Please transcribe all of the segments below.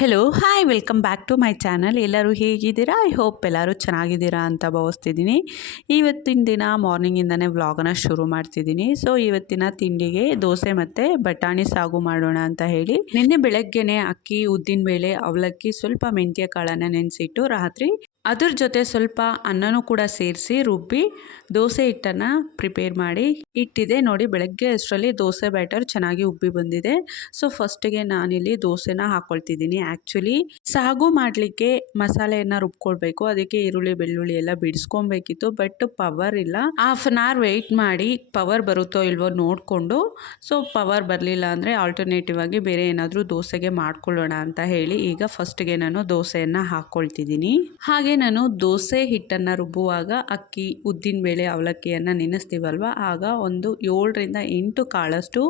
Hello hi welcome back to my channel. ಎಲ್ಲರೂ ಹೇಗಿದ್ದೀರಾ? I hope ಎಲ್ಲರೂ ಚೆನ್ನಾಗಿದ್ದೀರಾ ಅಂತ ಭಾವಿಸ್ತಿದ್ದೀನಿ. ಇವತ್ತಿನ ದಿನ ಮಾರ್ನಿಂಗಿಂದನೇ ವ್ಲಾಗನ್ನು ಶುರು ಮಾಡ್ತಿದ್ದೀನಿ. ಸೊ ಇವತ್ತಿನ ತಿಂಡಿಗೆ ದೋಸೆ ಮತ್ತು ಬಟಾಣಿ ಸಾಗು ಮಾಡೋಣ ಅಂತ ಹೇಳಿ ನಿನ್ನೆ ಬೆಳಗ್ಗೆನೆ ಅಕ್ಕಿ, ಉದ್ದಿನಬೇಳೆ, ಅವಲಕ್ಕಿ, ಸ್ವಲ್ಪ ಮೆಂತ್ಯ ಕಾಳನ್ನು ನೆನೆಸಿಟ್ಟು ರಾತ್ರಿ ಅದ್ರ ಜೊತೆ ಸ್ವಲ್ಪ ಅನ್ನನೂ ಕೂಡ ಸೇರಿಸಿ ರುಬ್ಬಿ ದೋಸೆ ಹಿಟ್ಟನ್ನು ಪ್ರಿಪೇರ್ ಮಾಡಿ ಇಟ್ಟಿದೆ. ನೋಡಿ, ಬೆಳಗ್ಗೆ ಅಷ್ಟರಲ್ಲಿ ದೋಸೆ ಬ್ಯಾಟರ್ ಚೆನ್ನಾಗಿ ಉಬ್ಬಿ ಬಂದಿದೆ. ಸೊ ಫಸ್ಟಿಗೆ ನಾನಿಲ್ಲಿ ದೋಸೆನ ಹಾಕ್ಕೊಳ್ತಿದ್ದೀನಿ. ಆ್ಯಕ್ಚುಲಿ ಸಾಗು ಮಾಡಲಿಕ್ಕೆ ಮಸಾಲೆಯನ್ನು ರುಬ್ಕೊಳ್ಬೇಕು, ಅದಕ್ಕೆ ಈರುಳ್ಳಿ ಬೆಳ್ಳುಳ್ಳಿ ಎಲ್ಲ ಬಿಡಿಸ್ಕೊಬೇಕಿತ್ತು. ಬಟ್ ಪವರ್ ಇಲ್ಲ. ಹಾಫ್ ಆನ್ ಅವರ್ ವೆಯ್ಟ್ ಮಾಡಿ ಪವರ್ ಬರುತ್ತೋ ಇಲ್ವೋ ನೋಡಿಕೊಂಡು, ಸೊ ಪವರ್ ಬರಲಿಲ್ಲ ಅಂದರೆ ಆಲ್ಟರ್ನೇಟಿವ್ ಆಗಿ ಬೇರೆ ಏನಾದರೂ ದೋಸೆಗೆ ಮಾಡ್ಕೊಳ್ಳೋಣ ಅಂತ ಹೇಳಿ ಈಗ ಫಸ್ಟಿಗೆ ನಾನು ದೋಸೆಯನ್ನು ಹಾಕ್ಕೊಳ್ತಿದ್ದೀನಿ. ಹಾಗೆ ನಾನು ದೋಸೆ ಹಿಟ್ಟನ್ನು ರುಬ್ಬುವಾಗ ಅಕ್ಕಿ, ಉದ್ದಿನಬೇಳೆ, ಅವಲಕ್ಕಿಯನ್ನು ನೆನೆಸ್ತೀವಲ್ವ, ಆಗ ಒಂದು 7ರಿಂದ 8 ಕಾಳಷ್ಟು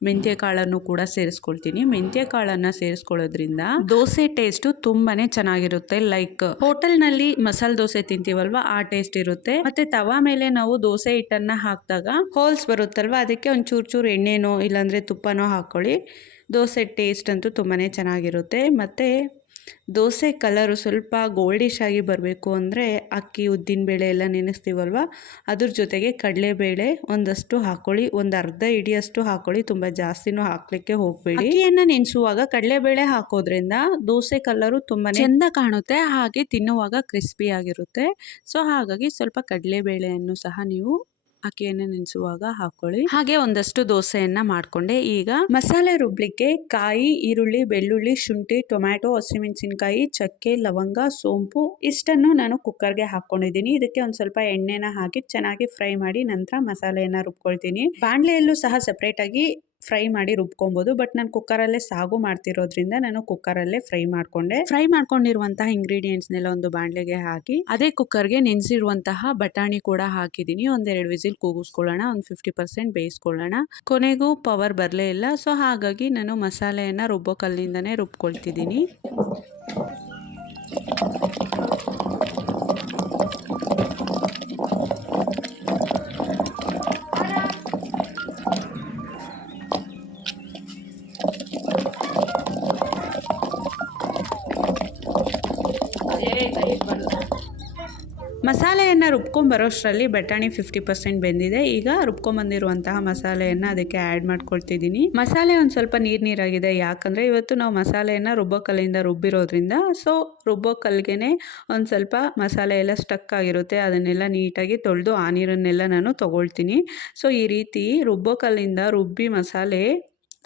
ಮೆಂತ್ಯ ಕಾಳನ್ನು ಕೂಡ ಸೇರಿಸ್ಕೊಳ್ತೀನಿ. ಮೆಂತ್ಯ ಕಾಳನ್ನು ಸೇರಿಸ್ಕೊಳ್ಳೋದ್ರಿಂದ ದೋಸೆ ಟೇಸ್ಟು ತುಂಬಾ ಚೆನ್ನಾಗಿರುತ್ತೆ. ಲೈಕ್ ಹೋಟೆಲ್ನಲ್ಲಿ ಮಸಾಲೆ ದೋಸೆ ತಿಂತೀವಲ್ವ, ಆ ಟೇಸ್ಟ್ ಇರುತ್ತೆ. ಮತ್ತೆ ತವಾ ಮೇಲೆ ನಾವು ದೋಸೆ ಹಿಟ್ಟನ್ನು ಹಾಕಿದಾಗ ಹೋಲ್ಸ್ ಬರುತ್ತಲ್ವ, ಅದಕ್ಕೆ ಒಂದು ಚೂರು ಎಣ್ಣೆನೋ ಇಲ್ಲಾಂದರೆ ತುಪ್ಪನೋ ಹಾಕ್ಕೊಳ್ಳಿ. ದೋಸೆ ಟೇಸ್ಟ್ ಅಂತೂ ತುಂಬಾ ಚೆನ್ನಾಗಿರುತ್ತೆ. ಮತ್ತು ದೋಸೆ ಕಲರು ಸ್ವಲ್ಪ ಗೋಲ್ಡಿಶ್ ಆಗಿ ಬರಬೇಕು ಅಂದರೆ ಅಕ್ಕಿ, ಉದ್ದಿನಬೇಳೆ ಎಲ್ಲ ನೆನೆಸ್ತೀವಲ್ವ, ಅದ್ರ ಜೊತೆಗೆ ಕಡಲೆಬೇಳೆ ಒಂದಷ್ಟು ಹಾಕ್ಕೊಳ್ಳಿ. ಒಂದು ಅರ್ಧ ಹಿಡಿಯಷ್ಟು ಹಾಕ್ಕೊಳ್ಳಿ, ತುಂಬ ಜಾಸ್ತಿನೂ ಹಾಕಲಿಕ್ಕೆ ಹೋಗಬೇಡಿ. ಅಕ್ಕಿಯನ್ನು ನೆನೆಸುವಾಗ ಕಡಲೆಬೇಳೆ ಹಾಕೋದ್ರಿಂದ ದೋಸೆ ಕಲರು ತುಂಬ ಚೆಂದ ಕಾಣುತ್ತೆ, ಹಾಗೆ ತಿನ್ನುವಾಗ ಕ್ರಿಸ್ಪಿ ಆಗಿರುತ್ತೆ. ಸೊ ಹಾಗಾಗಿ ಸ್ವಲ್ಪ ಕಡಲೆಬೇಳೆಯನ್ನು ಸಹ ನೀವು ಅಕ್ಕಿಯನ್ನು ನೆನೆಸುವಾಗ ಹಾಕೊಳ್ಳಿ. ಹಾಗೆ ಒಂದಷ್ಟು ದೋಸೆಯನ್ನ ಮಾಡಿಕೊಂಡೆ. ಈಗ ಮಸಾಲೆ ರುಬ್ಲಿಕ್ಕೆ ಕಾಯಿ, ಈರುಳ್ಳಿ, ಬೆಳ್ಳುಳ್ಳಿ, ಶುಂಠಿ, ಟೊಮ್ಯಾಟೊ, ಹಸಿಮೆಣಸಿನಕಾಯಿ, ಚಕ್ಕೆ, ಲವಂಗ, ಸೋಂಪು ಇಷ್ಟನ್ನು ನಾನು ಕುಕ್ಕರ್ಗೆ ಹಾಕೊಂಡಿದ್ದೀನಿ. ಇದಕ್ಕೆ ಒಂದು ಸ್ವಲ್ಪ ಎಣ್ಣೆನ ಹಾಕಿ ಚೆನ್ನಾಗಿ ಫ್ರೈ ಮಾಡಿ ನಂತರ ಮಸಾಲೆಯನ್ನು ರುಬ್ಕೊಳ್ತೀನಿ. ಬಾಣಲೆಯಲ್ಲೂ ಸಹ ಸಪ್ರೇಟ್ ಆಗಿ ಫ್ರೈ ಮಾಡಿ ರುಬ್ಕೊಬೋದು, ಬಟ್ ನಾನು ಕುಕ್ಕರಲ್ಲೇ ಸಾಗು ಮಾಡ್ತಿರೋದ್ರಿಂದ ನಾನು ಕುಕ್ಕರಲ್ಲೇ ಫ್ರೈ ಮಾಡ್ಕೊಂಡೆ. ಫ್ರೈ ಮಾಡ್ಕೊಂಡಿರುವಂತಹ ಇಂಗ್ರೀಡಿಯೆಂಟ್ಸ್ನೆಲ್ಲ ಒಂದು ಬಾಣಲೆಗೆ ಹಾಕಿ ಅದೇ ಕುಕ್ಕರ್ಗೆ ನೆನೆಸಿರುವಂತಹ ಬಟಾಣಿ ಕೂಡ ಹಾಕಿದ್ದೀನಿ. ಒಂದೆರಡು ವಿಸಿಲ್ ಕೂಗಿಸ್ಕೊಳ್ಳೋಣ, ಒಂದು 50% ಬೇಯಿಸ್ಕೊಳ್ಳೋಣ. ಕೊನೆಗೂ ಪವರ್ ಬರಲೇ ಇಲ್ಲ. ಸೊ ಹಾಗಾಗಿ ನಾನು ಮಸಾಲೆಯನ್ನು ರುಬ್ಬೋ ಕಲ್ಲಿಂದನೇ ರುಬ್ಕೊಳ್ತಿದ್ದೀನಿ. ಮಸಾಲೆಯನ್ನು ರುಬ್ಕೊಂಬರೋಷ್ಟರಲ್ಲಿ ಬಟಾಣಿ 50% ಬೆಂದಿದೆ. ಈಗ ರುಬ್ಕೊಂಬಂದಿರುವಂತಹ ಮಸಾಲೆಯನ್ನು ಅದಕ್ಕೆ ಆ್ಯಡ್ ಮಾಡ್ಕೊಳ್ತಿದ್ದೀನಿ. ಮಸಾಲೆ ಒಂದು ಸ್ವಲ್ಪ ನೀರಾಗಿದೆ, ಯಾಕಂದರೆ ಇವತ್ತು ನಾವು ಮಸಾಲೆಯನ್ನು ರುಬ್ಬೋ ಕಲ್ಲಿಂದ ರುಬ್ಬಿರೋದ್ರಿಂದ. ಸೊ ರುಬ್ಬೋ ಕಲ್ಲಿಗೆ ಒಂದು ಸ್ವಲ್ಪ ಮಸಾಲೆ ಎಲ್ಲ ಸ್ಟಕ್ ಆಗಿರುತ್ತೆ, ಅದನ್ನೆಲ್ಲ ನೀಟಾಗಿ ತೊಳೆದು ಆ ನೀರನ್ನೆಲ್ಲ ನಾನು ತೊಗೊಳ್ತೀನಿ. ಸೊ ಈ ರೀತಿ ರುಬ್ಬೋ ಕಲ್ಲಿಂದ ರುಬ್ಬಿ ಮಸಾಲೆ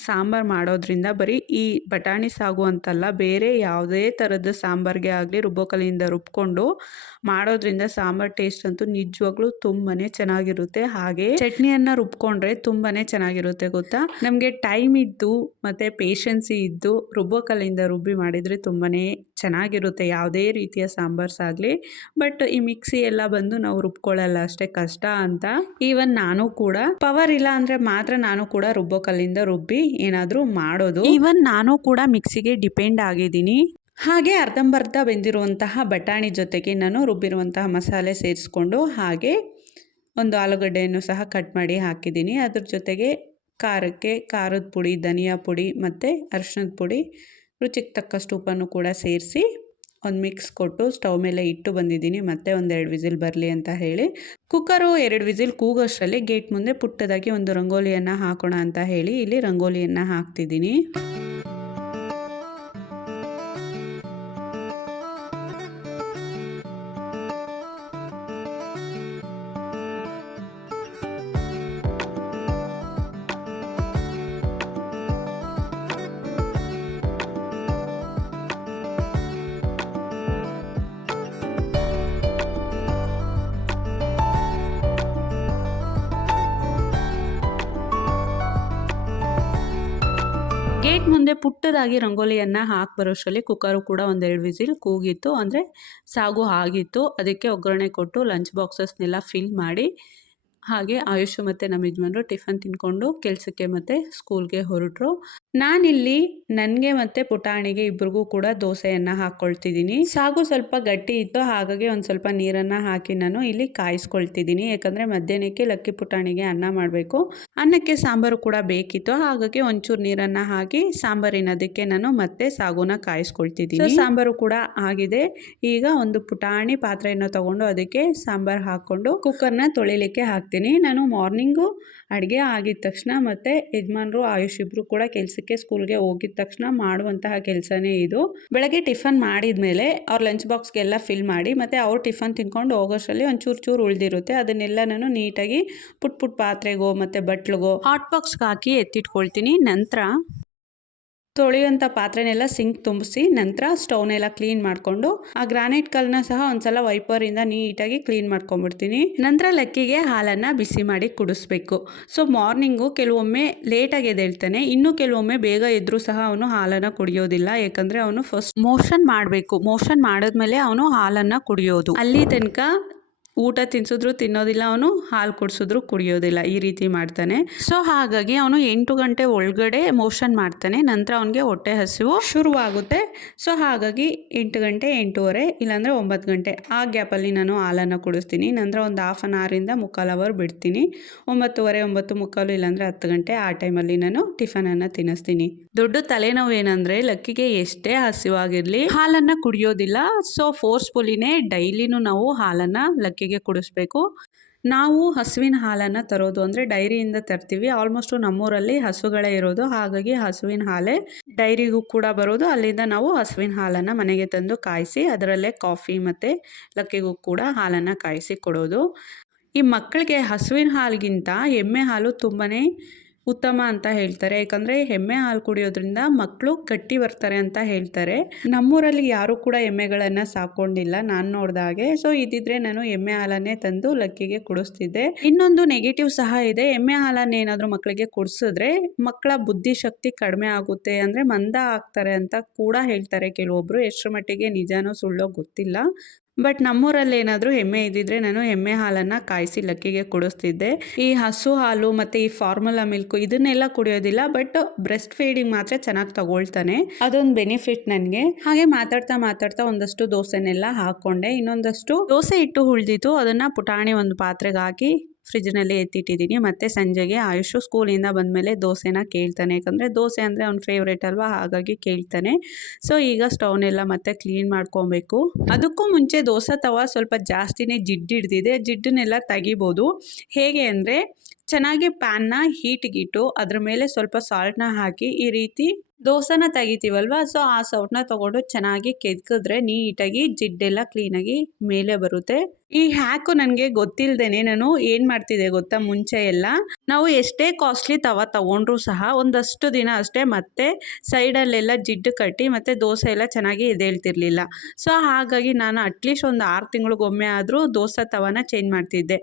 ಸಾಂಬಾರು ಮಾಡೋದ್ರಿಂದ ಬರೀ ಈ ಬಟಾಣಿ ಸಾಗು ಅಂತಲ್ಲ, ಬೇರೆ ಯಾವುದೇ ಥರದ ಸಾಂಬಾರಿಗೆ ಆಗಲಿ ರುಬ್ಬೋ ಕಲ್ಲಿಂದ ರುಬ್ಕೊಂಡು ಮಾಡೋದ್ರಿಂದ ಸಾಂಬಾರು ಟೇಸ್ಟ್ ಅಂತೂ ನಿಜವಾಗ್ಲೂ ತುಂಬಾ ಚೆನ್ನಾಗಿರುತ್ತೆ. ಹಾಗೆ ಚಟ್ನಿಯನ್ನು ರುಬ್ಕೊಂಡ್ರೆ ತುಂಬಾ ಚೆನ್ನಾಗಿರುತ್ತೆ ಗೊತ್ತಾ. ನಮಗೆ ಟೈಮ್ ಇದ್ದು ಮತ್ತು ಪೇಷನ್ಸಿ ಇದ್ದು ರುಬ್ಬೋ ಕಲ್ಲಿಂದ ರುಬ್ಬಿ ಮಾಡಿದರೆ ತುಂಬಾ ಚೆನ್ನಾಗಿರುತ್ತೆ ಯಾವುದೇ ರೀತಿಯ ಸಾಂಬಾರ್ಸ್ ಆಗಲಿ. ಬಟ್ ಈ ಮಿಕ್ಸಿ ಎಲ್ಲ ಬಂದು ನಾವು ರುಬ್ಕೊಳ್ಳಲ್ಲ ಅಷ್ಟೇ, ಕಷ್ಟ ಅಂತ. ಈವನ್ ನಾನು ಕೂಡ ಪವರ್ ಇಲ್ಲ ಅಂದರೆ ಮಾತ್ರ ನಾನು ಕೂಡ ರುಬ್ಬೋ ಕಲ್ಲಿಂದ ರುಬ್ಬಿ ಏನಾದರೂ ಮಾಡೋದು. ಈವನ್ ನಾನು ಕೂಡ ಮಿಕ್ಸಿಗೆ ಡಿಪೆಂಡ್ ಆಗಿದ್ದೀನಿ. ಹಾಗೆ ಅರ್ಧಂಬರ್ಧ ಬೆಂದಿರುವಂತಹ ಬಟಾಣಿ ಜೊತೆಗೆ ನಾನು ರುಬ್ಬಿರುವಂತಹ ಮಸಾಲೆ ಸೇರಿಸ್ಕೊಂಡು ಹಾಗೆ ಒಂದು ಆಲೂಗಡ್ಡೆಯನ್ನು ಸಹ ಕಟ್ ಮಾಡಿ ಹಾಕಿದ್ದೀನಿ. ಅದ್ರ ಜೊತೆಗೆ ಖಾರಕ್ಕೆ ಖಾರದ ಪುಡಿ, ಧನಿಯಾ ಪುಡಿ ಮತ್ತು ಅರಿಶಿಣದ ಪುಡಿ, ರುಚಿಗೆ ತಕ್ಕಷ್ಟು ಉಪ್ಪನ್ನು ಕೂಡ ಸೇರಿಸಿ ಒಂದು ಮಿಕ್ಸ್ ಕೊಟ್ಟು ಸ್ಟವ್ ಮೇಲೆ ಇಟ್ಟು ಬಂದಿದ್ದೀನಿ. ಮತ್ತೆ ಒಂದೆರಡು ವಿಸಿಲ್ ಬರಲಿ ಅಂತ ಹೇಳಿ ಕುಕ್ಕರು 2 ವಿಸಿಲ್ ಕೂಗೋಷ್ಟರಲ್ಲಿ ಗೇಟ್ ಮುಂದೆ ಪುಟ್ಟದಾಗಿ ಒಂದು ರಂಗೋಲಿಯನ್ನು ಹಾಕೋಣ ಅಂತ ಹೇಳಿ ಇಲ್ಲಿ ರಂಗೋಲಿಯನ್ನು ಹಾಕ್ತಿದ್ದೀನಿ. ಗೇಟ್ ಮುಂದೆ ಪುಟ್ಟದಾಗಿ ರಂಗೋಲಿಯನ್ನು ಹಾಕಿ ಬರೋಷ್ಟರಲ್ಲಿ ಕುಕ್ಕರು ಕೂಡ ಒಂದೆರಡು ವಿಸಿಲ್ ಕೂಗಿತ್ತು, ಅಂದರೆ ಸಾಗು ಆಗಿತ್ತು. ಅದಕ್ಕೆ ಒಗ್ಗರಣೆ ಕೊಟ್ಟು ಲಂಚ್ ಬಾಕ್ಸಸ್ನೆಲ್ಲ ಫಿಲ್ ಮಾಡಿ ಹಾಗೆ ಆಯುಷ್ ಮತ್ತು ನಮ್ಮ ಯಜಮಾನರು ಟಿಫನ್ ತಿನ್ಕೊಂಡು ಕೆಲಸಕ್ಕೆ ಮತ್ತು ಸ್ಕೂಲ್ಗೆ ಹೊರಟರು. ನಾನಿಲ್ಲಿ ನನಗೆ ಮತ್ತು ಪುಟಾಣಿಗೆ ಇಬ್ರಿಗೂ ಕೂಡ ದೋಸೆಯನ್ನು ಹಾಕ್ಕೊಳ್ತಿದ್ದೀನಿ. ಸಾಗು ಸ್ವಲ್ಪ ಗಟ್ಟಿ ಇತ್ತು, ಹಾಗಾಗಿ ಒಂದು ಸ್ವಲ್ಪ ನೀರನ್ನು ಹಾಕಿ ನಾನು ಇಲ್ಲಿ ಕಾಯಿಸ್ಕೊಳ್ತಿದ್ದೀನಿ. ಯಾಕಂದರೆ ಮಧ್ಯಾಹ್ನಕ್ಕೆ ಲಕ್ಕಿ ಪುಟಾಣಿಗೆ ಅನ್ನ ಮಾಡಬೇಕು. ಅನ್ನಕ್ಕೆ ಸಾಂಬಾರು ಕೂಡ ಬೇಕಿತ್ತು, ಹಾಗಾಗಿ ಒಂಚೂರು ನೀರನ್ನು ಹಾಕಿ ಸಾಂಬಾರಿನದಕ್ಕೆ ನಾನು ಮತ್ತೆ ಸಾಗುನ ಕಾಯಿಸ್ಕೊಳ್ತಿದ್ದೀನಿ. ಸಾಂಬಾರು ಕೂಡ ಆಗಿದೆ. ಈಗ ಒಂದು ಪುಟಾಣಿ ಪಾತ್ರೆಯನ್ನು ತಗೊಂಡು ಅದಕ್ಕೆ ಸಾಂಬಾರು ಹಾಕ್ಕೊಂಡು ಕುಕ್ಕರ್ನ ತೊಳಿಲಿಕ್ಕೆ ಹಾಕ್ತೀನಿ. ನಾನು ಮಾರ್ನಿಂಗು ಅಡುಗೆ ಆಗಿದ ತಕ್ಷಣ ಮತ್ತು ಯಜಮಾನ್ರು ಆಯುಷ್ ಇಬ್ಬರು ಕೂಡ ಕೆಲಸಕ್ಕೆ ಸ್ಕೂಲ್ಗೆ ಹೋಗಿದ ತಕ್ಷಣ ಮಾಡುವಂತಹ ಕೆಲಸನೇ ಇದು. ಬೆಳಗ್ಗೆ ಟಿಫನ್ ಮಾಡಿದ ಮೇಲೆ ಅವ್ರ ಲಂಚ್ ಬಾಕ್ಸ್ಗೆಲ್ಲ ಫಿಲ್ ಮಾಡಿ ಮತ್ತು ಅವ್ರು ಟಿಫನ್ ತಿನ್ಕೊಂಡು ಹೋಗೋಷ್ಟರಲ್ಲಿ ಒಂದು ಚೂರು ಉಳಿದಿರುತ್ತೆ. ಅದನ್ನೆಲ್ಲ ನಾನು ನೀಟಾಗಿ ಪುಟ್ ಪಾತ್ರೆಗೋ ಮತ್ತು ಬಟ್ಲಿಗೋ ಹಾಟ್ ಬಾಕ್ಸ್ಗೆ ಹಾಕಿ ಎತ್ತಿಟ್ಕೊಳ್ತೀನಿ. ನಂತರ ತೊಳೆಯುವಂಥ ಪಾತ್ರೆನೆಲ್ಲ ಸಿಂಕ್ ತುಂಬಿಸಿ ನಂತರ ಸ್ಟವ್ನೆಲ್ಲ ಕ್ಲೀನ್ ಮಾಡಿಕೊಂಡು ಆ ಗ್ರಾನೈಟ್ ಕಲ್ಲನ್ನ ಸಹ ಒಂದ್ಸಲ ವೈಪರಿಂದ ನೀಟಾಗಿ ಕ್ಲೀನ್ ಮಾಡ್ಕೊಂಡ್ಬಿಡ್ತೀನಿ. ನಂತರ ಲಕ್ಕಿಗೆ ಹಾಲನ್ನು ಬಿಸಿ ಮಾಡಿ ಕುಡಿಸ್ಬೇಕು. ಸೊ ಮಾರ್ನಿಂಗು ಕೆಲವೊಮ್ಮೆ ಲೇಟಾಗಿ ಎದ್ದೇಳ್ತಾನೆ, ಇನ್ನು ಕೆಲವೊಮ್ಮೆ ಬೇಗ ಎದ್ರೂ ಸಹ ಅವನು ಹಾಲನ್ನು ಕುಡಿಯೋದಿಲ್ಲ. ಯಾಕಂದರೆ ಅವನು ಫಸ್ಟ್ ಮೋಷನ್ ಮಾಡಬೇಕು. ಮೋಷನ್ ಮಾಡಿದ್ಮೇಲೆ ಅವನು ಹಾಲನ್ನು ಕುಡಿಯೋದು. ಅಲ್ಲಿ ತನಕ ಊಟ ತಿನ್ಸಿದ್ರು ತಿನ್ನೋದಿಲ್ಲ, ಅವನು ಹಾಲು ಕುಡಿಸಿದ್ರು ಕುಡಿಯೋದಿಲ್ಲ, ಈ ರೀತಿ ಮಾಡ್ತಾನೆ. ಸೊ ಹಾಗಾಗಿ ಅವನು 8 ಗಂಟೆ ಒಳಗಡೆ ಮೋಷನ್ ಮಾಡ್ತಾನೆ. ನಂತರ ಅವನಿಗೆ ಹೊಟ್ಟೆ ಹಸಿವು ಶುರುವಾಗುತ್ತೆ. ಸೊ ಹಾಗಾಗಿ 8 ಗಂಟೆ 8:30 ಇಲ್ಲಾಂದರೆ 9 ಗಂಟೆ ಆ ಗ್ಯಾಪಲ್ಲಿ ನಾನು ಹಾಲನ್ನು ಕುಡಿಸ್ತೀನಿ. ನಂತರ ಒಂದು ಹಾಫ್ ಆನ್ ಅವರಿಂದ ಮುಕ್ಕಾಲು ಅವರ್ ಬಿಡ್ತೀನಿ. 9:30 9:45 ಇಲ್ಲಾಂದರೆ 10 ಗಂಟೆ ಆ ಟೈಮಲ್ಲಿ ನಾನು ಟಿಫನನ್ನು ತಿನ್ನಿಸ್ತೀನಿ. ದೊಡ್ಡ ತಲೆನೋವು ಏನಂದರೆ ಲಕ್ಕಿಗೆ ಎಷ್ಟೇ ಹಸಿವಾಗಿರಲಿ ಹಾಲನ್ನು ಕುಡಿಯೋದಿಲ್ಲ. ಸೊ ಫೋರ್ಸ್ಫುಲ್ಲಿನೇ ಡೈಲಿನೂ ನಾವು ಹಾಲನ್ನು ಲಕ್ಕಿಗೆ ಕುಡಿಸ್ಬೇಕು. ನಾವು ಹಸುವಿನ ಹಾಲನ್ನು ತರೋದು ಅಂದರೆ ಡೈರಿಯಿಂದ ತರ್ತೀವಿ. ಆಲ್ಮೋಸ್ಟು ನಮ್ಮೂರಲ್ಲಿ ಹಸುಗಳೇ ಇರೋದು, ಹಾಗಾಗಿ ಹಸುವಿನ ಹಾಲೇ ಡೈರಿಗೂ ಕೂಡ ಬರೋದು. ಅಲ್ಲಿಂದ ನಾವು ಹಸುವಿನ ಹಾಲನ್ನು ಮನೆಗೆ ತಂದು ಕಾಯಿಸಿ ಅದರಲ್ಲೇ ಕಾಫಿ ಮತ್ತು ಲಕ್ಕಿಗೂ ಕೂಡ ಹಾಲನ್ನು ಕಾಯಿಸಿ ಕೊಡೋದು. ಈ ಮಕ್ಕಳಿಗೆ ಹಸುವಿನ ಹಾಲಿಗಿಂತ ಎಮ್ಮೆ ಹಾಲು ತುಂಬಾ ಉತ್ತಮ ಅಂತ ಹೇಳ್ತಾರೆ. ಯಾಕಂದರೆ ಎಮ್ಮೆ ಹಾಲು ಕುಡಿಯೋದ್ರಿಂದ ಮಕ್ಕಳು ಗಟ್ಟಿ ಬರ್ತಾರೆ ಅಂತ ಹೇಳ್ತಾರೆ. ನಮ್ಮೂರಲ್ಲಿ ಯಾರೂ ಕೂಡ ಎಮ್ಮೆಗಳನ್ನು ಸಾಕೊಂಡಿಲ್ಲ ನಾನು ನೋಡಿದಾಗೆ. ಸೊ ಇದ್ದಿದ್ರೆ ನಾನು ಎಮ್ಮೆ ಹಾಲನ್ನೇ ತಂದು ಲಕ್ಕಿಗೆ ಕುಡಿಸ್ತಿದ್ದೆ. ಇನ್ನೊಂದು ನೆಗೆಟಿವ್ ಸಹ ಇದೆ. ಎಮ್ಮೆ ಹಾಲನ್ನು ಏನಾದರೂ ಮಕ್ಕಳಿಗೆ ಕುಡಿಸಿದ್ರೆ ಮಕ್ಕಳ ಬುದ್ಧಿಶಕ್ತಿ ಕಡಿಮೆ ಆಗುತ್ತೆ, ಅಂದರೆ ಮಂದ ಆಗ್ತಾರೆ ಅಂತ ಕೂಡ ಹೇಳ್ತಾರೆ ಕೆಲವೊಬ್ಬರು. ಎಷ್ಟರ ಮಟ್ಟಿಗೆ ನಿಜಾನೋ ಸುಳ್ಳೋ ಗೊತ್ತಿಲ್ಲ. ಬಟ್ ನಮ್ಮೂರಲ್ಲಿ ಏನಾದರೂ ಎಮ್ಮೆ ಇದ್ದಿದ್ರೆ ನಾನು ಎಮ್ಮೆ ಹಾಲನ್ನು ಕಾಯಿಸಿ ಲಕ್ಕಿಗೆ ಕುಡಿಸ್ತಿದ್ದೆ. ಈ ಹಸು ಹಾಲು ಮತ್ತು ಈ ಫಾರ್ಮುಲಾ ಮಿಲ್ಕು ಇದನ್ನೆಲ್ಲ ಕುಡಿಯೋದಿಲ್ಲ, ಬಟ್ ಬ್ರೆಸ್ಟ್ ಫೀಡಿಂಗ್ ಮಾತ್ರ ಚೆನ್ನಾಗಿ ತಗೊಳ್ತಾನೆ. ಅದೊಂದು ಬೆನಿಫಿಟ್ ನನಗೆ. ಹಾಗೆ ಮಾತಾಡ್ತಾ ಒಂದಷ್ಟು ದೋಸೆನೆಲ್ಲ ಹಾಕ್ಕೊಂಡೆ. ಇನ್ನೊಂದಷ್ಟು ದೋಸೆ ಹಿಟ್ಟು ಉಳಿದಿತ್ತು, ಅದನ್ನು ಪುಟಾಣಿ ಒಂದು ಪಾತ್ರೆಗೆ ಹಾಕಿ ಫ್ರಿಜ್ನಲ್ಲಿ ಎತ್ತಿಟ್ಟಿದ್ದೀನಿ. ಮತ್ತು ಸಂಜೆಗೆ ಆಯುಷು ಸ್ಕೂಲಿಂದ ಬಂದಮೇಲೆ ದೋಸೆನ ಕೇಳ್ತಾನೆ. ಯಾಕಂದರೆ ದೋಸೆ ಅಂದರೆ ಅವ್ನ ಫೇವ್ರೇಟ್ ಅಲ್ವಾ, ಹಾಗಾಗಿ ಕೇಳ್ತಾನೆ. ಸೊ ಈಗ ಸ್ಟವ್ನೆಲ್ಲ ಮತ್ತೆ ಕ್ಲೀನ್ ಮಾಡ್ಕೊಬೇಕು. ಅದಕ್ಕೂ ಮುಂಚೆ ದೋಸೆ ತವ ಸ್ವಲ್ಪ ಜಾಸ್ತಿನೇ ಜಿಡ್ಡು ಹಿಡ್ದಿದೆ. ಜಿಡ್ಡನ್ನೆಲ್ಲ ತೆಗಿಬೋದು. ಹೇಗೆ ಅಂದರೆ ಚೆನ್ನಾಗಿ ಪ್ಯಾನ್ನ ಹೀಟ್ಗಿಟ್ಟು ಅದ್ರ ಮೇಲೆ ಸ್ವಲ್ಪ ಸಾಲ್ಟ್ನ ಹಾಕಿ ಈ ರೀತಿ ದೋಸೆನ ತೆಗಿತೀವಲ್ವ, ಸೊ ಆ ಸೌಟನ್ನ ತೊಗೊಂಡು ಚೆನ್ನಾಗಿ ಕೆದಕಿದ್ರೆ ನೀಟಾಗಿ ಜಿಡ್ಡೆಲ್ಲ ಕ್ಲೀನಾಗಿ ಮೇಲೆ ಬರುತ್ತೆ. ಈ ಹ್ಯಾಕು ನನಗೆ ಗೊತ್ತಿಲ್ಲದೇನೆ ನಾನು ಏನು ಮಾಡ್ತಿದ್ದೆ ಗೊತ್ತಾ, ಮುಂಚೆ ಎಲ್ಲ ನಾವು ಎಷ್ಟೇ ಕಾಸ್ಟ್ಲಿ ತವ ತೊಗೊಂಡ್ರೂ ಸಹ ಒಂದಷ್ಟು ದಿನ ಅಷ್ಟೇ ಮತ್ತೆ ಸೈಡಲ್ಲೆಲ್ಲ ಜಿಡ್ಡು ಕಟ್ಟಿ ಮತ್ತು ದೋಸೆ ಎಲ್ಲ ಚೆನ್ನಾಗಿ ಎದ್ದೇಳ್ತಿರ್ಲಿಲ್ಲ. ಸೊ ಹಾಗಾಗಿ ನಾನು ಅಟ್ಲೀಸ್ಟ್ ಒಂದು 6 ತಿಂಗಳಿಗೊಮ್ಮೆ ಆದರೂ ದೋಸೆ ತವನ ಚೇಂಜ್ ಮಾಡ್ತಿದ್ದೆ.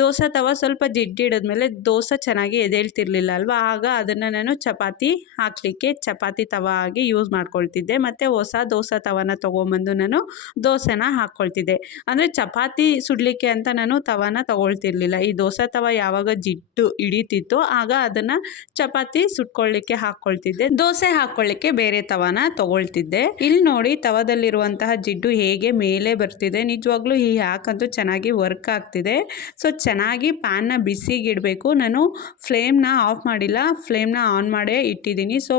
ದೋಸೆ ತವ ಸ್ವಲ್ಪ ಜಿಡ್ಡಿಡಿದ್ಮೇಲೆ ದೋಸೆ ಚೆನ್ನಾಗಿ ಎದ್ದೇಳ್ತಿರ್ಲಿಲ್ಲ ಅಲ್ವಾ, ಆಗ ಅದನ್ನು ನಾನು ಚಪಾತಿ ಹಾಕಲಿಕ್ಕೆ ಚಪಾತಿ ತವ ಆಗಿ ಯೂಸ್ ಮಾಡ್ಕೊಳ್ತಿದ್ದೆ. ಮತ್ತು ಹೊಸ ದೋಸೆ ತವನ ತೊಗೊಂಬಂದು ನಾನು ದೋಸೆನ ಹಾಕ್ಕೊಳ್ತಿದ್ದೆ. ಅಂದರೆ ಚಪಾತಿ ಸುಡಲಿಕ್ಕೆ ಅಂತ ನಾನು ತವನ ತೊಗೊಳ್ತಿರ್ಲಿಲ್ಲ. ಈ ದೋಸೆ ತವ ಯಾವಾಗ ಜಿಡ್ಡು ಹಿಡಿತಿತ್ತು ಆಗ ಅದನ್ನು ಚಪಾತಿ ಸುಟ್ಕೊಳ್ಳಿಕ್ಕೆ ಹಾಕ್ಕೊಳ್ತಿದ್ದೆ, ದೋಸೆ ಹಾಕ್ಕೊಳ್ಳಿಕ್ಕೆ ಬೇರೆ ತವನ ತೊಗೊಳ್ತಿದ್ದೆ. ಇಲ್ಲಿ ನೋಡಿ ತವದಲ್ಲಿರುವಂತಹ ಜಿಡ್ಡು ಹೇಗೆ ಮೇಲೆ ಬರ್ತಿದೆ. ನಿಜವಾಗ್ಲೂ ಈ ಹ್ಯಾಕಂತೂ ಚೆನ್ನಾಗಿ ವರ್ಕ್ ಆಗ್ತಿದೆ. ಸೊ ಚೆನ್ನಾಗಿ ಪ್ಯಾನ್ನ ಬಿಸಿಗಿಡಬೇಕು. ನಾನು ಫ್ಲೇಮ್ನ ಆಫ್ ಮಾಡಿಲ್ಲ, ಫ್ಲೇಮ್ನ ಆನ್ ಮಾಡೇ ಇಟ್ಟಿದ್ದೀನಿ. ಸೊ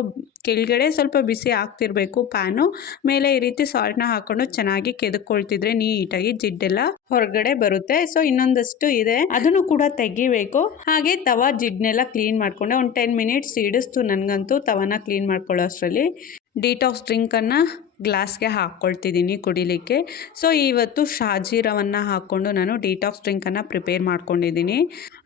ಕೆಳಗಡೆ ಸ್ವಲ್ಪ ಬಿಸಿ ಆಗ್ತಿರ್ಬೇಕು ಪ್ಯಾನು, ಮೇಲೆ ಈ ರೀತಿ ಸಾಲ್ಟ್ನ ಹಾಕ್ಕೊಂಡು ಚೆನ್ನಾಗಿ ಕೆದಕೊಳ್ತಿದ್ರೆ ನೀಟಾಗಿ ಜಿಡ್ಡೆಲ್ಲ ಹೊರಗಡೆ ಬರುತ್ತೆ. ಸೊ ಇನ್ನೊಂದಷ್ಟು ಇದೆ, ಅದನ್ನು ಕೂಡ ತೆಗಿಬೇಕು. ಹಾಗೆ ತವ ಜಿಡ್ನೆಲ್ಲ ಕ್ಲೀನ್ ಮಾಡಿಕೊಂಡೆ. ಒಂದು 10 ಮಿನಿಟ್ಸ್ ಹಿಡಿಸ್ತು ನನಗಂತೂ ತವನ ಕ್ಲೀನ್ ಮಾಡ್ಕೊಳ್ಳೋ ಅಷ್ಟರಲ್ಲಿ. ಡಿಟಾಕ್ಸ್ ಡ್ರಿಂಕನ್ನು ಗ್ಲಾಸ್ಗೆ ಹಾಕ್ಕೊಳ್ತಿದ್ದೀನಿ ಕುಡಿಲಿಕ್ಕೆ. ಸೊ ಇವತ್ತು ಶಾಜೀರವನ್ನು ಹಾಕ್ಕೊಂಡು ನಾನು ಡಿಟಾಕ್ಸ್ ಡ್ರಿಂಕನ್ನು ಪ್ರಿಪೇರ್ ಮಾಡ್ಕೊಂಡಿದ್ದೀನಿ.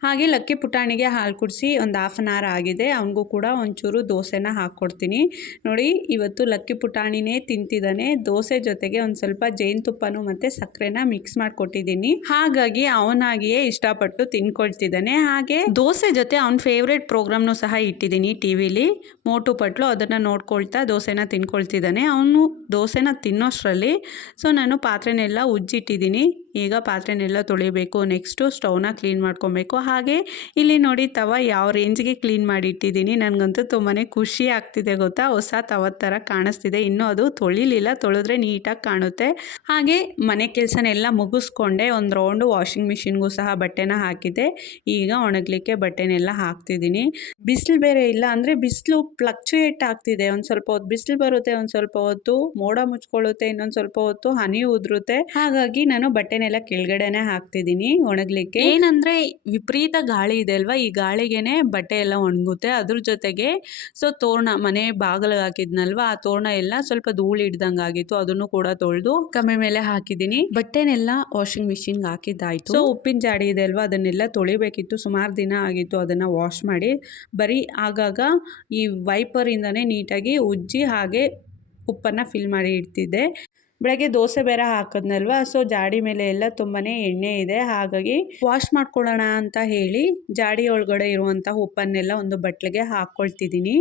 ಹಾಗೆ ಲಕ್ಕಿ ಪುಟಾಣಿಗೆ ಹಾಲು ಕುಡಿಸಿ ಒಂದು ಹಾಫ್ ಆನ್ ಅವರ್ ಆಗಿದೆ. ಅವನಿಗೂ ಕೂಡ ಒಂಚೂರು ದೋಸೆನ ಹಾಕ್ಕೊಡ್ತೀನಿ. ನೋಡಿ ಇವತ್ತು ಲಕ್ಕಿ ಪುಟಾಣಿನೇ ತಿಂತಿದ್ದಾನೆ. ದೋಸೆ ಜೊತೆಗೆ ಒಂದು ಸ್ವಲ್ಪ ಜೇನುತುಪ್ಪನೂ ಮತ್ತು ಸಕ್ಕರೆನ ಮಿಕ್ಸ್ ಮಾಡಿಕೊಟ್ಟಿದ್ದೀನಿ. ಹಾಗಾಗಿ ಅವನಾಗಿಯೇ ಇಷ್ಟಪಟ್ಟು ತಿನ್ಕೊಳ್ತಿದ್ದಾನೆ. ಹಾಗೆ ದೋಸೆ ಜೊತೆ ಅವನ ಫೇವ್ರೇಟ್ ಪ್ರೋಗ್ರಾಮ್ನೂ ಸಹ ಇಟ್ಟಿದ್ದೀನಿ ಟಿ ವಿಲಿ, ಮೋಟು ಪಟ್ಲು. ಅದನ್ನು ನೋಡ್ಕೊಳ್ತಾ ದೋಸೆನ ತಿನ್ಕೊಳ್ತಿದ್ದಾನೆ. ಅವನು ದೋಸೆನ ತಿನ್ನೋಷ್ಟರಲ್ಲಿ ಸೊ ನಾನು ಪಾತ್ರೆನೆಲ್ಲ ಉಜ್ಜಿಟ್ಟಿದ್ದೀನಿ. ಈಗ ಪಾತ್ರೆನೆಲ್ಲ ತೊಳಿಬೇಕು. ನೆಕ್ಸ್ಟು ಸ್ಟವ್ನ ಕ್ಲೀನ್ ಮಾಡ್ಕೊಬೇಕು. ಹಾಗೆ ಇಲ್ಲಿ ನೋಡಿ ತವ ಯಾವ ರೇಂಜ್ಗೆ ಕ್ಲೀನ್ ಮಾಡಿ ಇಟ್ಟಿದ್ದೀನಿ. ನನಗಂತೂ ತುಂಬಾ ಖುಷಿ ಆಗ್ತಿದೆ ಗೊತ್ತಾ, ಹೊಸ ತವದ ಥರ ಕಾಣಿಸ್ತಿದೆ. ಇನ್ನೂ ಅದು ತೊಳಿಲಿಲ್ಲ, ತೊಳೆದ್ರೆ ನೀಟಾಗಿ ಕಾಣುತ್ತೆ. ಹಾಗೆ ಮನೆ ಕೆಲಸನೆಲ್ಲ ಮುಗಿಸ್ಕೊಂಡೆ ಒಂದು ರೌಂಡು ವಾಷಿಂಗ್ ಮಿಷಿನ್ಗೂ ಸಹ ಬಟ್ಟೆನ ಹಾಕಿದ್ದೆ. ಈಗ ಒಣಗಲಿಕ್ಕೆ ಬಟ್ಟೆನೆಲ್ಲ ಹಾಕ್ತಿದ್ದೀನಿ. ಬಿಸಿಲು ಬೇರೆ ಇಲ್ಲ, ಅಂದರೆ ಬಿಸಿಲು ಫ್ಲಕ್ಚುಯೇಟ್ ಆಗ್ತಿದೆ. ಒಂದು ಸ್ವಲ್ಪ ಹೊತ್ತು ಬಿಸಿಲು ಬರುತ್ತೆ, ಒಂದು ಸ್ವಲ್ಪ ಹೊತ್ತು ಮೋಡ ಮುಚ್ಕೊಳ್ಳುತ್ತೆ, ಇನ್ನೊಂದು ಸ್ವಲ್ಪ ಹೊತ್ತು ಹನಿ ಉದುರುತ್ತೆ. ಹಾಗಾಗಿ ನಾನು ಬಟ್ಟೆನೆಲ್ಲ ಕೆಳಗಡೆನೆ ಹಾಕ್ತಿದ್ದೀನಿ ಒಣಗಲಿಕ್ಕೆ. ಏನಂದರೆ ವಿಪರೀತ ಗಾಳಿ ಇದೆ ಅಲ್ವಾ, ಈ ಗಾಳಿಗೆನೆ ಬಟ್ಟೆ ಎಲ್ಲ ಒಣಗುತ್ತೆ. ಅದ್ರ ಜೊತೆಗೆ ಸೊ ತೋರಣ ಮನೆ ಬಾಗಿಲು ಹಾಕಿದ್ನಲ್ವಾ, ಆ ತೋರಣ ಎಲ್ಲ ಸ್ವಲ್ಪ ಧೂಳು ಹಿಡ್ದಂಗೆ ಆಗಿತ್ತು. ಅದನ್ನು ಕೂಡ ತೊಳೆದು ಕಮ್ಮಿ ಮೇಲೆ ಹಾಕಿದ್ದೀನಿ. ಬಟ್ಟೆನೆಲ್ಲ ವಾಷಿಂಗ್ ಮಿಷಿನ್ಗೆ ಹಾಕಿದ್ದಾಯ್ತು. ಸೊ ಉಪ್ಪಿನ ಜಾಡಿ ಇದೆ ಅಲ್ವಾ, ಅದನ್ನೆಲ್ಲ ತೊಳಿಬೇಕಿತ್ತು. ಸುಮಾರು ದಿನ ಆಗಿತ್ತು ಅದನ್ನು ವಾಶ್ ಮಾಡಿ. ಬರೀ ಆಗಾಗ ಈ ವೈಪರಿಂದನೇ ನೀಟಾಗಿ ಉಜ್ಜಿ ಹಾಗೆ ಉಪ್ಪನ್ನು ಫಿಲ್ ಮಾಡಿ ಇಡ್ತಿದ್ದೆ. ಬೆಳಗ್ಗೆ ದೋಸೆ ಬೇರೆ ಹಾಕಿದ್ನಲ್ವ, ಸೊ ಜಾಡಿ ಮೇಲೆ ಎಲ್ಲ ತುಂಬಾ ಎಣ್ಣೆ ಇದೆ. ಹಾಗಾಗಿ ವಾಶ್ ಮಾಡ್ಕೊಳ್ಳೋಣ ಅಂತ ಹೇಳಿ ಜಾಡಿ ಒಳಗಡೆ ಇರುವಂಥ ಉಪ್ಪನ್ನೆಲ್ಲ ಒಂದು ಬಟ್ಲಿಗೆ ಹಾಕ್ಕೊಳ್ತಿದ್ದೀನಿ.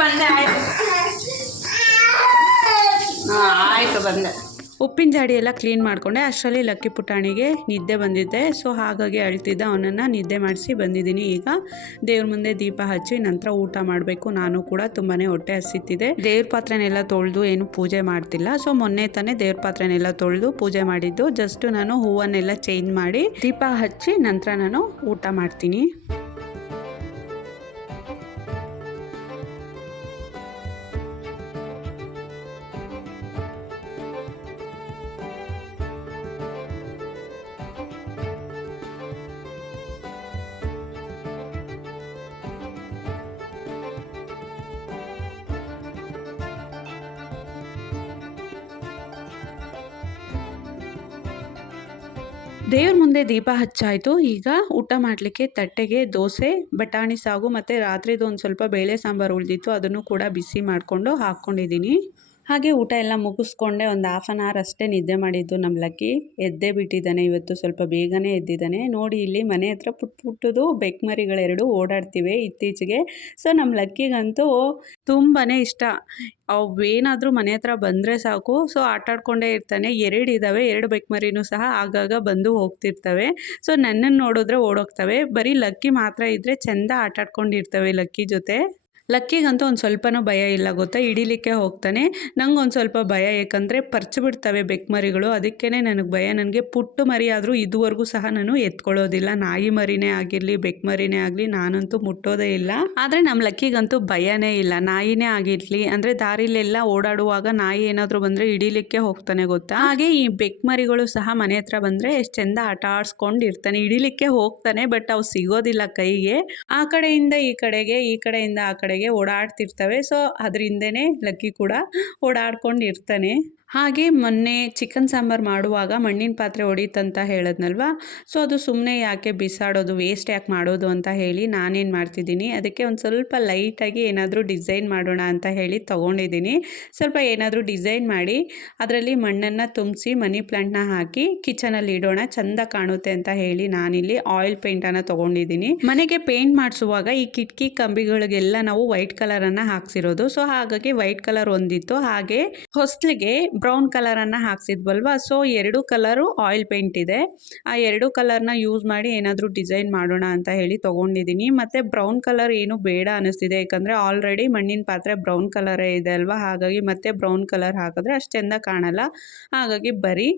ಬಂದೆ, ಆಯಿತು ಬಂದೆ. ಉಪ್ಪಿನ ಜಾಡಿ ಎಲ್ಲ ಕ್ಲೀನ್ ಮಾಡಿಕೊಂಡೆ. ಅಷ್ಟರಲ್ಲಿ ಲಕ್ಕಿ ಪುಟಾಣಿಗೆ ನಿದ್ದೆ ಬಂದಿದ್ದೆ. ಸೊ ಹಾಗಾಗಿ ಅಳ್ತಿದ್ದ, ಅವನನ್ನು ನಿದ್ದೆ ಮಾಡಿಸಿ ಬಂದಿದ್ದೀನಿ. ಈಗ ದೇವ್ರ ಮುಂದೆ ದೀಪ ಹಚ್ಚಿ ನಂತರ ಊಟ ಮಾಡಬೇಕು. ನಾನು ಕೂಡ ತುಂಬಾ ಹೊಟ್ಟೆ ಹಸಿತಿದೆ. ದೇವ್ರ ಪಾತ್ರೆನೆಲ್ಲ ತೊಳೆದು ಏನು ಪೂಜೆ ಮಾಡ್ತಿಲ್ಲ. ಸೊ ಮೊನ್ನೆ ತಾನೇ ದೇವ್ರ ಪಾತ್ರೆನೆಲ್ಲ ತೊಳೆದು ಪೂಜೆ ಮಾಡಿದ್ದು. ಜಸ್ಟ್ ನಾನು ಹೂವನ್ನೆಲ್ಲ ಚೇಂಜ್ ಮಾಡಿ ದೀಪ ಹಚ್ಚಿ ನಂತರ ನಾನು ಊಟ ಮಾಡ್ತೀನಿ. ದೇವ್ರ ಮುಂದೆ ದೀಪ ಹಚ್ಚಾಯಿತು. ಈಗ ಊಟ ಮಾಡಲಿಕ್ಕೆ ತಟ್ಟೆಗೆ ದೋಸೆ, ಬಟಾಣಿ ಸಾಗು ಮತ್ತು ರಾತ್ರಿದು ಒಂದು ಸ್ವಲ್ಪ ಬೇಳೆ ಸಾಂಬಾರು ಉಳಿದಿತ್ತು, ಅದನ್ನು ಕೂಡ ಬಿಸಿ ಮಾಡಿಕೊಂಡು ಹಾಕ್ಕೊಂಡಿದ್ದೀನಿ. ಹಾಗೆ ಊಟ ಎಲ್ಲ ಮುಗಿಸ್ಕೊಂಡೆ. ಒಂದು 1/2 hour ಅಷ್ಟೇ ನಿದ್ದೆ ಮಾಡಿದ್ದು ನಮ್ಮ ಲಕ್ಕಿ. ಎದ್ದೇ ಬಿಟ್ಟಿದ್ದಾನೆ ಇವತ್ತು, ಸ್ವಲ್ಪ ಬೇಗನೆ ಎದ್ದಿದ್ದಾನೆ. ನೋಡಿ ಇಲ್ಲಿ ಮನೆ ಹತ್ರ ಪುಟ್ಟದು ಬೆಕ್ಮರಿಗಳೆರಡು ಓಡಾಡ್ತಿವೆ ಇತ್ತೀಚೆಗೆ. ಸೊ ನಮ್ಮ ಲಕ್ಕಿಗಂತೂ ತುಂಬಾ ಇಷ್ಟ. ಅವೇನಾದರೂ ಮನೆ ಹತ್ರ ಬಂದರೆ ಸಾಕು, ಸೊ ಆಟಾಡ್ಕೊಂಡೇ ಇರ್ತಾನೆ. 2 ಇದ್ದಾವೆ, 2 ಬೆಕ್ಮರಿನೂ ಸಹ ಆಗಾಗ ಬಂದು ಹೋಗ್ತಿರ್ತವೆ. ಸೊ ನನ್ನನ್ನು ನೋಡಿದ್ರೆ ಓಡೋಗ್ತವೆ. ಬರೀ ಲಕ್ಕಿ ಮಾತ್ರ ಇದ್ದರೆ ಚೆಂದ ಆಟಾಡ್ಕೊಂಡಿರ್ತವೆ ಲಕ್ಕಿ ಜೊತೆ. ಲಕ್ಕಿಗಂತೂ ಒಂದು ಸ್ವಲ್ಪನೂ ಭಯ ಇಲ್ಲ ಗೊತ್ತಾ, ಹಿಡಿಲಿಕ್ಕೆ ಹೋಗ್ತಾನೆ. ನಂಗೆ ಒಂದು ಸ್ವಲ್ಪ ಭಯ, ಏಕೆಂದರೆ ಬಿಡ್ತವೆ ಬೆಕ್ಮರಿಗಳು, ಅದಕ್ಕೇ ನನಗೆ ಭಯ. ನನಗೆ ಪುಟ್ಟು ಮರಿ ಆದರೂ ಇದುವರೆಗೂ ಸಹ ನಾನು ಎತ್ಕೊಳ್ಳೋದಿಲ್ಲ. ನಾಯಿ ಮರಿನೇ ಆಗಿರಲಿ ಬೆಕ್ಮರಿನೇ ಆಗಲಿ ನಾನಂತೂ ಮುಟ್ಟೋದೇ ಇಲ್ಲ. ಆದರೆ ನಮ್ಮ ಲಕ್ಕಿಗಂತೂ ಭಯನೇ ಇಲ್ಲ. ನಾಯಿನೇ ಆಗಿರಲಿ, ಅಂದರೆ ದಾರಿಲೆಲ್ಲ ಓಡಾಡುವಾಗ ನಾಯಿ ಏನಾದರೂ ಬಂದರೆ ಹಿಡಿಲಿಕ್ಕೆ ಹೋಗ್ತಾನೆ ಗೊತ್ತಾ. ಹಾಗೆ ಈ ಬೆಕ್ಮರಿಗಳು ಸಹ ಮನೆ ಹತ್ರ ಬಂದರೆ ಎಷ್ಟು ಚೆಂದ ಆಟ ಆಡಿಸ್ಕೊಂಡು ಇರ್ತಾನೆ. ಹಿಡಿಲಿಕ್ಕೆ ಹೋಗ್ತಾನೆ, ಬಟ್ ಅವು ಸಿಗೋದಿಲ್ಲ ಕೈಗೆ. ಆ ಕಡೆಯಿಂದ ಈ ಕಡೆಗೆ, ಈ ಕಡೆಯಿಂದ ಆ ಕಡೆ ಓಡಾಡ್ತಿರ್ತವೆ. ಸೊ ಅದ್ರ ಹಿಂದೆನೇ ಲಕ್ಕಿ ಕೂಡ ಓಡಾಡ್ಕೊಂಡು ಇರ್ತಾನೆ. ಹಾಗೆ ಮೊನ್ನೆ ಚಿಕನ್ ಸಾಂಬಾರು ಮಾಡುವಾಗ ಮಣ್ಣಿನ ಪಾತ್ರೆ ಹೊಡೀತಂತ ಹೇಳಿದ್ನಲ್ವ, ಸೊ ಅದು ಸುಮ್ಮನೆ ಯಾಕೆ ಬಿಸಾಡೋದು, ವೇಸ್ಟ್ ಯಾಕೆ ಮಾಡೋದು ಅಂತ ಹೇಳಿ ನಾನೇನು ಮಾಡ್ತಿದ್ದೀನಿ, ಅದಕ್ಕೆ ಒಂದು ಸ್ವಲ್ಪ ಲೈಟಾಗಿ ಏನಾದರೂ ಡಿಸೈನ್ ಮಾಡೋಣ ಅಂತ ಹೇಳಿ ತೊಗೊಂಡಿದ್ದೀನಿ. ಸ್ವಲ್ಪ ಏನಾದರೂ ಡಿಸೈನ್ ಮಾಡಿ ಅದರಲ್ಲಿ ಮಣ್ಣನ್ನು ತುಂಬಿಸಿ ಮನಿ ಪ್ಲಾಂಟ್ನ ಹಾಕಿ ಕಿಚನಲ್ಲಿ ಇಡೋಣ, ಚೆಂದ ಕಾಣುತ್ತೆ ಅಂತ ಹೇಳಿ ನಾನಿಲ್ಲಿ ಆಯಿಲ್ ಪೇಂಟನ್ನು ತೊಗೊಂಡಿದ್ದೀನಿ. ಮನೆಗೆ ಪೇಂಟ್ ಮಾಡಿಸುವಾಗ ಈ ಕಿಟಕಿ ಕಂಬಿಗಳಿಗೆಲ್ಲ ನಾವು ವೈಟ್ ಕಲರನ್ನು ಹಾಕ್ಸಿರೋದು. ಸೊ ಹಾಗಾಗಿ ವೈಟ್ ಕಲರ್ ಒಂದಿತ್ತು. ಹಾಗೆ ಹೊಸ್ಲಿಗೆ ಬ್ರೌನ್ ಕಲರನ್ನು ಹಾಕ್ಸಿದ್ವಲ್ವ, ಸೊ 2 ಕಲರು ಆಯಿಲ್ ಪೇಂಟ್ ಇದೆ. ಆ 2 ಕಲರ್ನ ಯೂಸ್ ಮಾಡಿ ಏನಾದರೂ ಡಿಸೈನ್ ಮಾಡೋಣ ಅಂತ ಹೇಳಿ ತೊಗೊಂಡಿದ್ದೀನಿ. ಮತ್ತು ಬ್ರೌನ್ ಕಲರ್ ಏನು ಬೇಡ ಅನ್ನಿಸ್ತಿದೆ, ಯಾಕಂದರೆ ಆಲ್ರೆಡಿ ಮಣ್ಣಿನ ಪಾತ್ರೆ ಬ್ರೌನ್ ಕಲರೇ ಇದೆ ಅಲ್ವಾ, ಹಾಗಾಗಿ ಮತ್ತೆ ಬ್ರೌನ್ ಕಲರ್ ಹಾಕಿದ್ರೆ ಅಷ್ಟು ಚೆಂದ ಕಾಣಲ್ಲ. ಹಾಗಾಗಿ ಬರೀ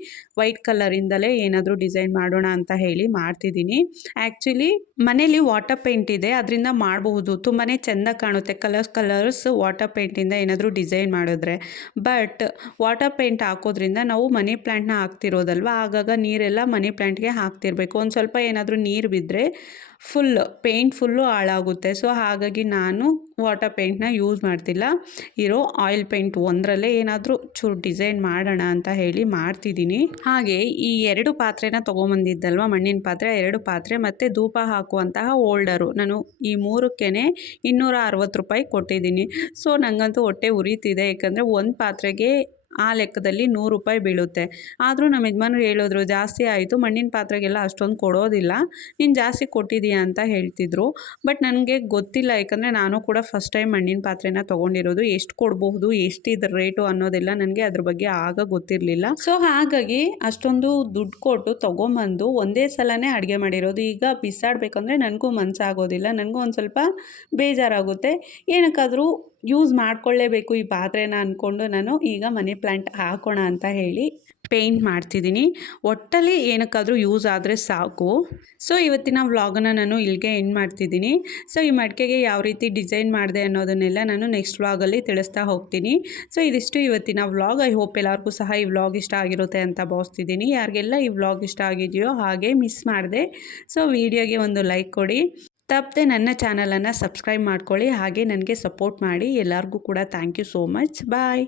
ವೈಟ್ ಕಲರಿಂದಲೇ ಏನಾದರೂ ಡಿಸೈನ್ ಮಾಡೋಣ ಅಂತ ಹೇಳಿ ಮಾಡ್ತಿದ್ದೀನಿ. ಆ್ಯಕ್ಚುಲಿ ಮನೇಲಿ ವಾಟರ್ ಪೇಂಟ್ ಇದೆ, ಅದರಿಂದ ಮಾಡಬಹುದು, ತುಂಬಾ ಚೆಂದ ಕಾಣುತ್ತೆ ಕಲರ್ಸ್ ವಾಟರ್ ಪೇಂಟಿಂದ ಏನಾದರೂ ಡಿಸೈನ್ ಮಾಡಿದ್ರೆ. ಬಟ್ ವಾಟರ್ ಪೇಂಟ್ ಹಾಕೋದ್ರಿಂದ ನಾವು ಮನಿ ಪ್ಲ್ಯಾಂಟ್ನ ಹಾಕ್ತಿರೋದಲ್ವ, ಆಗಾಗ ನೀರೆಲ್ಲ ಮನಿ ಪ್ಲ್ಯಾಂಟ್ಗೆ ಹಾಕ್ತಿರ್ಬೇಕು. ಒಂದು ಸ್ವಲ್ಪ ಏನಾದರೂ ನೀರು ಬಿದ್ದರೆ ಫುಲ್ಲು ಹಾಳಾಗುತ್ತೆ. ಸೊ ಹಾಗಾಗಿ ನಾನು ವಾಟರ್ ಪೇಂಟ್ನ ಯೂಸ್ ಮಾಡ್ತಿಲ್ಲ, ಇರೋ ಆಯಿಲ್ ಪೇಂಟ್ ಒಂದರಲ್ಲೇ ಏನಾದರೂ ಚೂರು ಡಿಸೈನ್ ಮಾಡೋಣ ಅಂತ ಹೇಳಿ ಮಾಡ್ತಿದ್ದೀನಿ. ಹಾಗೆ ಈ 2 ಪಾತ್ರೆನ ತೊಗೊಂಬಂದಿದ್ದಲ್ವ, ಮಣ್ಣಿನ ಪಾತ್ರೆ 2 ಪಾತ್ರೆ ಮತ್ತು ಧೂಪ ಹಾಕುವಂತಹ ಹೋಲ್ಡರು, ನಾನು ಈ 3ಕ್ಕೆ 260 ರೂಪಾಯಿ ಕೊಟ್ಟಿದ್ದೀನಿ. ಸೊ ನನಗಂತೂ ಹೊಟ್ಟೆ ಉರಿತಿದೆ, ಯಾಕಂದರೆ ಒಂದು ಪಾತ್ರೆಗೆ ಆ ಲೆಕ್ಕದಲ್ಲಿ 100 ರೂಪಾಯಿ ಬೀಳುತ್ತೆ. ಆದರೂ ನಮ್ಮ ಯಜಮಾನರು ಹೇಳಿದ್ರು, ಜಾಸ್ತಿ ಆಯಿತು, ಮಣ್ಣಿನ ಪಾತ್ರೆಗೆಲ್ಲ ಅಷ್ಟೊಂದು ಕೊಡೋದಿಲ್ಲ, ನೀನು ಜಾಸ್ತಿ ಕೊಟ್ಟಿದ್ದೀಯಾ ಅಂತ ಹೇಳ್ತಿದ್ರು. ಬಟ್ ನನಗೆ ಗೊತ್ತಿಲ್ಲ, ಯಾಕಂದರೆ ನಾನು ಕೂಡ ಫಸ್ಟ್ ಟೈಮ್ ಮಣ್ಣಿನ ಪಾತ್ರೆನ ತೊಗೊಂಡಿರೋದು. ಎಷ್ಟು ಕೊಡಬಹುದು, ಎಷ್ಟಿದ್ರ ರೇಟು ಅನ್ನೋದೆಲ್ಲ ನನಗೆ ಅದ್ರ ಬಗ್ಗೆ ಆಗ ಗೊತ್ತಿರಲಿಲ್ಲ. ಸೊ ಹಾಗಾಗಿ ಅಷ್ಟೊಂದು ದುಡ್ಡು ಕೊಟ್ಟು ತೊಗೊಂಬಂದು ಒಂದೇ ಸಲನೇ ಅಡುಗೆ ಮಾಡಿರೋದು. ಈಗ ಬಿಸಾಡಬೇಕಂದ್ರೆ ನನಗೂ ಮನಸ್ಸಾಗೋದಿಲ್ಲ, ನನಗೂ ಒಂದು ಸ್ವಲ್ಪ ಬೇಜಾರಾಗುತ್ತೆ. ಏನಕ್ಕಾದರೂ ಯೂಸ್ ಮಾಡ್ಕೊಳ್ಳೇಬೇಕು ಈ ಪಾತ್ರೆನ ಅಂದ್ಕೊಂಡು ನಾನು ಈಗ ಮನಿ ಪ್ಲ್ಯಾಂಟ್ ಹಾಕೋಣ ಅಂತ ಹೇಳಿ ಪೇಂಟ್ ಮಾಡ್ತಿದ್ದೀನಿ. ಒಟ್ಟಲ್ಲಿ ಏನಕ್ಕಾದರೂ ಯೂಸ್ ಆದರೆ ಸಾಕು. ಸೊ ಇವತ್ತಿನ ವ್ಲಾಗನ್ನು ನಾನು ಇಲ್ಲಿಗೆ ಎಂಡ್ ಮಾಡ್ತಿದ್ದೀನಿ. ಸೊ ಈ ಮಡಿಕೆಗೆ ಯಾವ ರೀತಿ ಡಿಸೈನ್ ಮಾಡಿದೆ ಅನ್ನೋದನ್ನೆಲ್ಲ ನಾನು ನೆಕ್ಸ್ಟ್ ವ್ಲಾಗಲ್ಲಿ ತಿಳಿಸ್ತಾ ಹೋಗ್ತೀನಿ. ಸೊ ಇದಿಷ್ಟು ಇವತ್ತಿನ ವ್ಲಾಗ್. ಐ ಹೋಪ್ ಎಲ್ಲರಿಗೂ ಸಹ ಈ ವ್ಲಾಗ್ ಇಷ್ಟ ಆಗಿರುತ್ತೆ ಅಂತ ಭಾವಿಸ್ತಿದ್ದೀನಿ. ಯಾರಿಗೆಲ್ಲ ಈ ವ್ಲಾಗ್ ಇಷ್ಟ ಆಗಿದೆಯೋ ಹಾಗೆ ಮಿಸ್ ಮಾಡಿದೆ, ಸೊ ವಿಡಿಯೋಗೆ ಒಂದು ಲೈಕ್ ಕೊಡಿ, ತಪ್ಪದೆ ನನ್ನ ಚಾನಲನ್ನು ಸಬ್ಸ್ಕ್ರೈಬ್ ಮಾಡ್ಕೊಳ್ಳಿ, ಹಾಗೆ ನನಗೆ ಸಪೋರ್ಟ್ ಮಾಡಿ. ಎಲ್ಲರಿಗೂ ಕೂಡ thank you so much. Bye.